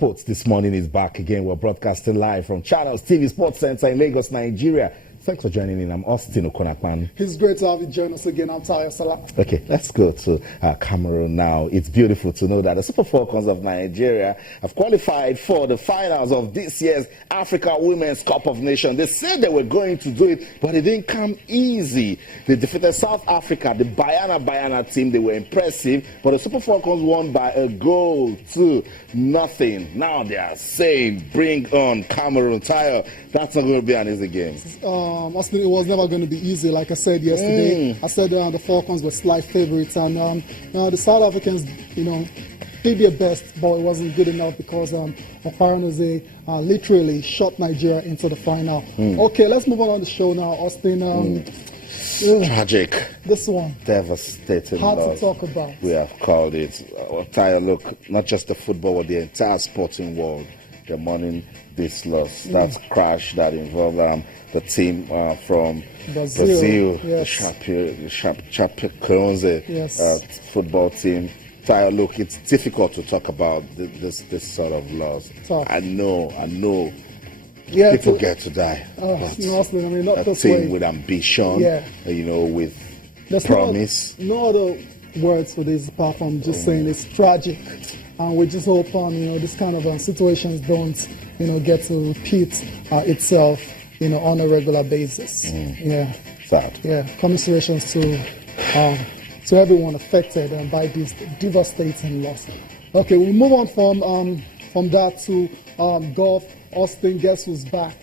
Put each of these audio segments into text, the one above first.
Sports this morning is back again. We're broadcasting live from Channels TV Sports Center in Lagos, Nigeria. Thanks for joining in. I'm Austin Okonakman. It's great to have you join us again. I'm Tayo Salah. Okay, let's go to Cameroon now. It's beautiful to know that the Super Falcons of Nigeria have qualified for the finals of this year's Africa Women's Cup of Nations. They said they were going to do it, but it didn't come easy. They defeated South Africa, the Bayana team. They were impressive, but the Super Falcons won by a goal to nothing. Now they are saying, bring on Cameroon. Tayo, that's not going to be an easy game. Austin, it was never going to be easy. Like I said yesterday, I said the Falcons were slight favorites, and the South Africans, did their best, but it wasn't good enough because Oparanoze literally shot Nigeria into the final. Okay, let's move on the show now, Austin. Tragic. This one. Devastating. Hard to talk about. We have called it. Tayo, look, not just the football, but the entire sporting world. They're mourning this loss. That crash that involved the team from Brazil, yes. the Chapecoense football team. Tayo, look, it's difficult to talk about this sort of loss. Tough. I know. Yeah, people get to die. Austin, not a this team way. with ambition, with There's promise. No other words for this apart from just saying it's tragic. And we just hope this kind of situations don't, get to repeat itself, on a regular basis. Yeah. Sad. Yeah. Commiserations to everyone affected by this devastating loss. Okay, we move on from that to golf. Austin, guess who's back?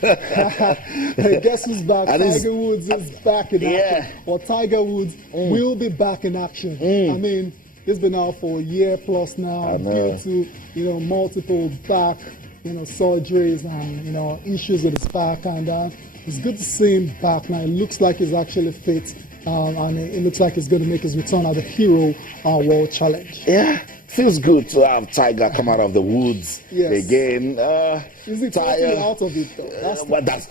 Guess who's back? Tiger Woods is back in action. Or Tiger Woods will be back in action. I mean, it's been out for a year plus now due to multiple back surgeries and issues with his back, and it's good to see him back now. It looks like he's actually fit, and it looks like he's going to make his return at the Hero World Challenge. Yeah, feels good to have Tiger come out of the woods again. Is he totally out of it though? That's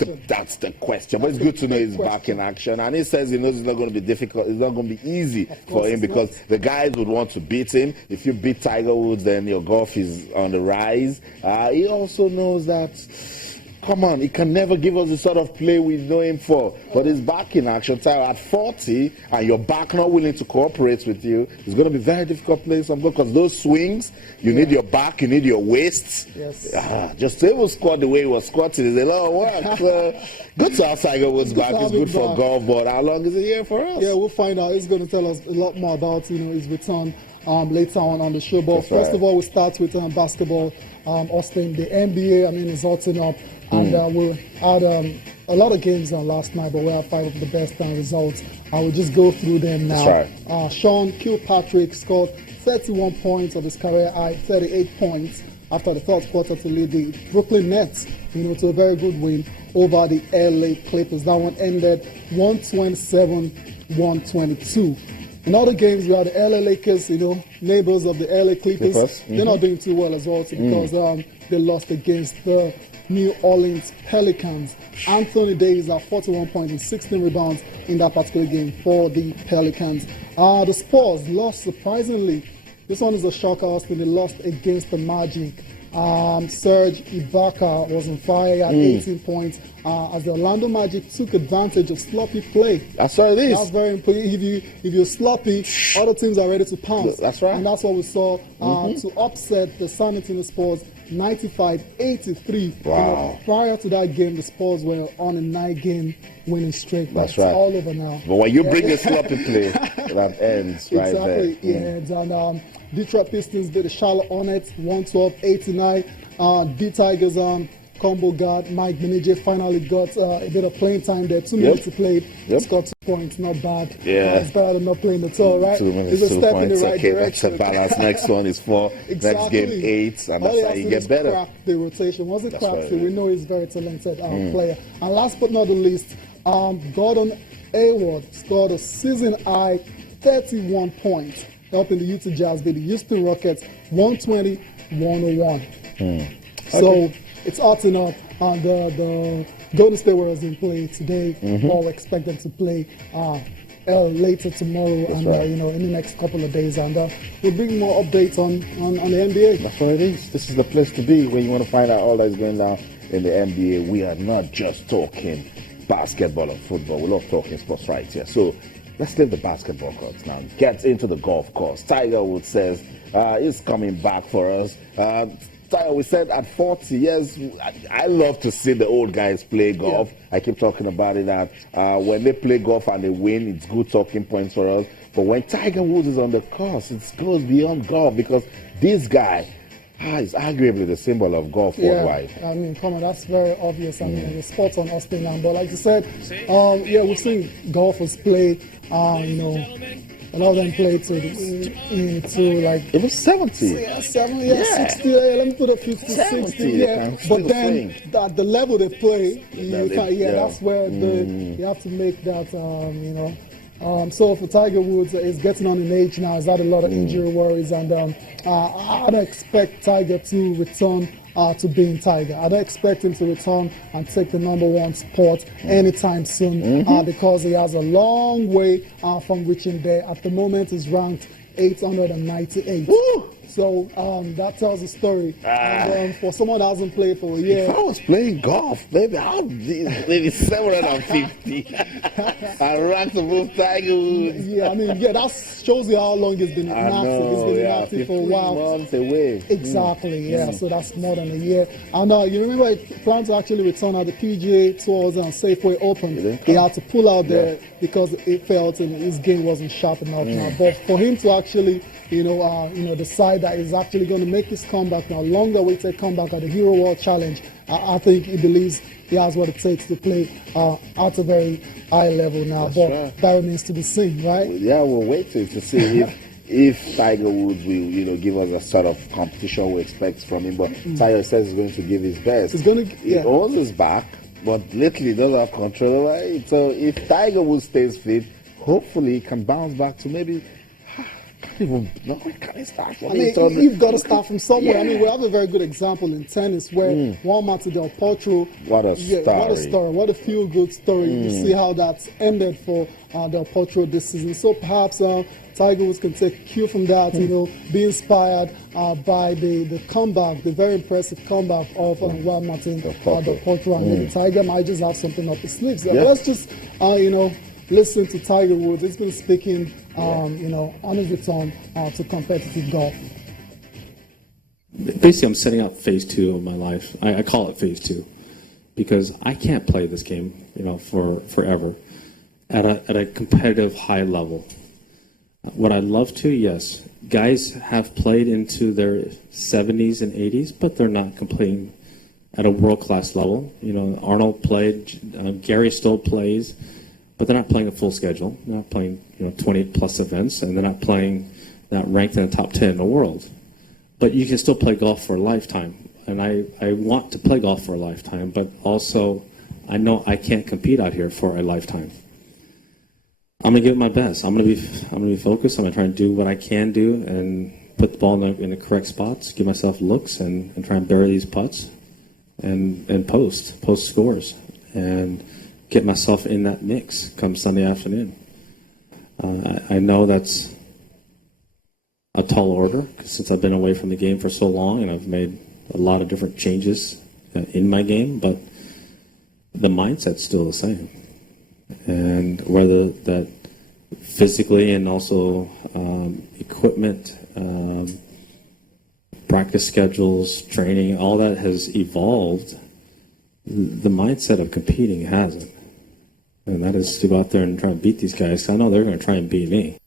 the question. But it's good to know he's back in action, and he says he knows it's not going to be difficult. It's not going to be easy for him because the guys would want to beat him. If you beat Tiger Woods, then your golf is on the rise. He also knows that. Come on, he can never give us the sort of play we know him for. But he's back in action. Tayo, at 40, and you're back not willing to cooperate with you, it's going to be very difficult playing some golf because those swings, you need your back, you need your waist. Yes. Just to able squat the way he was squatting is a lot of work. Good to have Tiger Woods back. It's good for golf, but how long is it here for us? Yeah, we'll find out. He's going to tell us a lot more about his return later on the show. But first of all, we start with basketball. Austin, the NBA, is hotting up. And we had a lot of games last night, but we had 5 of the best results. I will just go through them now. That's right. Sean Kilpatrick scored 31 points of his career high, 38 points after the third quarter to lead the Brooklyn Nets, to a very good win over the LA Clippers. That one ended 127-122. In other games, we had the LA Lakers, neighbors of the LA Clippers. They're not doing too well as well because they lost against the New Orleans Pelicans. Anthony Davis had 41 points and 16 rebounds in that particular game for the Pelicans. The Spurs lost surprisingly. This one is a shocker, Austin. They lost against the Magic. Serge Ibaka was on fire. He had 18 points as the Orlando Magic took advantage of sloppy play. That's what it is. That's very important. If you're sloppy, other teams are ready to pounce. That's right. And that's what we saw to upset the San Antonio Spurs 95-83. Wow. Prior to that game, the Spurs were on a 9-game winning streak. That's right. It's all over now. But when you bring a sloppy play, that ends right there. Exactly. And Detroit Pistons beat the Charlotte Hornets 112-89. D Tigers combo guard Mike Benije finally got a bit of playing time there. 2 minutes to play. Scored 2 points, not bad. Yeah. It's better than not playing at all, right? 2 minutes, it's a 2 step points. in the right Okay, direction. that's a balance. Next one is 4. Exactly. Next game 8, and that's how you get better. Crack the rotation. Once it cracks it, we know he's a very talented player. And last but not the least, Gordon Hayward scored a season high 31 points, helping the Utah Jazz beat the Houston Rockets 120-101. So it's hotting up, and the Golden State Warriors didn't play today. All expect them to play later tomorrow, That's and right. in the next couple of days, and we'll bring more updates on the NBA. That's what it is. This is the place to be when you want to find out all that's going down in the NBA. We are not just talking basketball or football. We love talking sports right here. So let's leave the basketball courts now. Get into the golf course. Tiger Woods says he's coming back for us. Tiger, we said at 40 years, I love to see the old guys play golf. Yeah. I keep talking about it that when they play golf and they win, it's good talking points for us. But when Tiger Woods is on the course, it goes beyond golf because this guy is arguably the symbol of golf worldwide. I mean, come on, that's very obvious. I mean, the sports on Austin now. But like you said, we've seen golfers play, a lot of them play to like... It was 70. Yeah, 60. Let me put it 50, 60. Yeah, but then at the level they play, that's where you have to make that, so for Tiger Woods, he's getting on in age now. He's had a lot of injury worries, and I don't expect Tiger to return to being Tiger. I don't expect him to return and take the #1 spot anytime soon because he has a long way from reaching there. At the moment, he's ranked 898. Woo! So that tells a story. And for someone that hasn't played for a year, if I was playing golf, maybe I'd be maybe 750. I ranked above Tiger Woods. That shows you how long he's been inactive. He's been inactive for a while. Months away. Exactly. So that's more than a year. And you remember he planned to actually return at the PGA Tours and Safeway Open. He had to pull out there because he felt his game wasn't sharp enough now. But for him to actually decide that he's actually going to make his comeback now, long-awaited comeback at the Hero World Challenge. I think he believes he has what it takes to play at a very high level now. That remains to be seen, right? Yeah, we're waiting to see if Tiger Woods will, give us a sort of competition we expect from him. But Tiger says he's going to give his best. He owns his back, but lately he doesn't have control over it. So if Tiger Woods stays fit, hopefully he can bounce back to maybe... Can he start from? You've got to start from somewhere. We have a very good example in tennis where Juan Mata Del Potro. What a story! What a feel-good story. You see how that's ended for Del Potro this season. So perhaps Tiger Woods can take cue from that. Be inspired by the comeback, the very impressive comeback of Juan Mata Del Potro, and maybe Tiger might just have something up his sleeves. Let's just listen to Tiger Woods. He's been speaking, on his return to competitive golf. Basically, I'm setting up phase 2 of my life. I call it phase 2 because I can't play this game, for forever at a competitive high level. Would I love to? Yes. Guys have played into their 70s and 80s, but they're not competing at a world-class level. Arnold played, Gary still plays. But they're not playing a full schedule. They're not playing 20-plus events, and they're not ranked in the top 10 in the world. But you can still play golf for a lifetime. And I want to play golf for a lifetime, but also I know I can't compete out here for a lifetime. I'm going to give it my best. I'm going to be focused. I'm going to try and do what I can do and put the ball in the correct spots, give myself looks, and try and bury these putts and post scores. And get myself in that mix come Sunday afternoon. I know that's a tall order since I've been away from the game for so long and I've made a lot of different changes in my game, but the mindset's still the same. And whether that physically and also equipment, practice schedules, training, all that has evolved, the mindset of competing hasn't. And that is to go out there and try and beat these guys. I know they're going to try and beat me.